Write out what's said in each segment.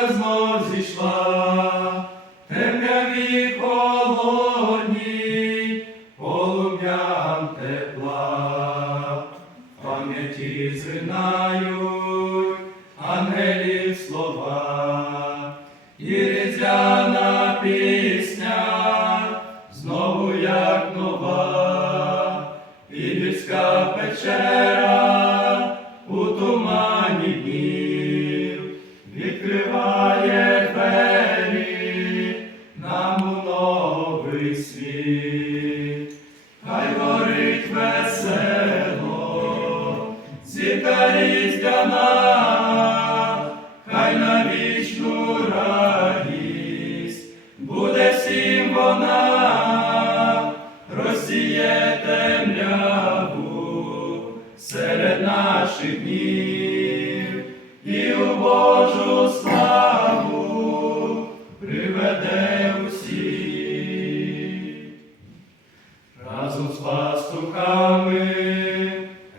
зірка знов зійшла, темряві холодні, полум'ям тепла, пам'яті зринають наших днів і у Божу славу приведе усіх. Разом з пастухами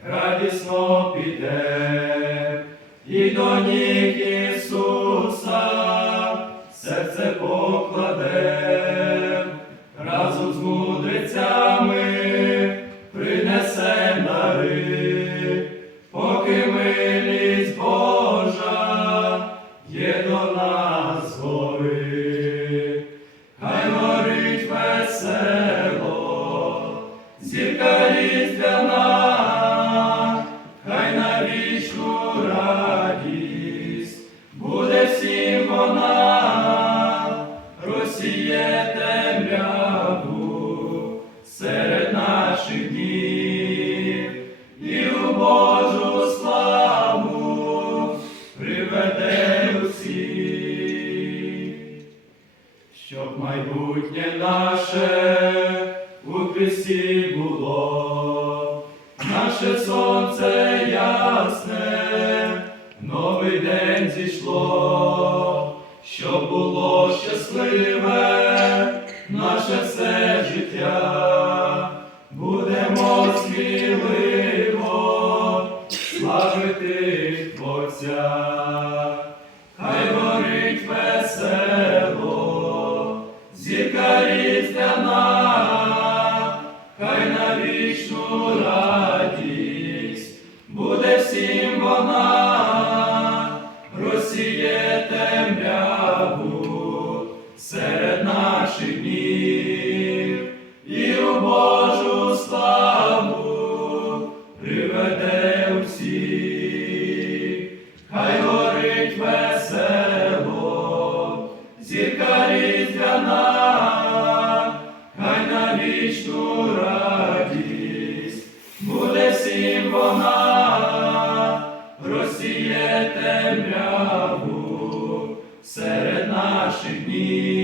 радісно піде, і до ніг Ісуса серце покладе, розсіє темряву серед наших днів. І у Божу славу приведе усіх щоб майбутнє наше у Христі було, наше сонце ясне, новий день зійшло, щоб було щасливе наше все життя, будемо сміливо наших днів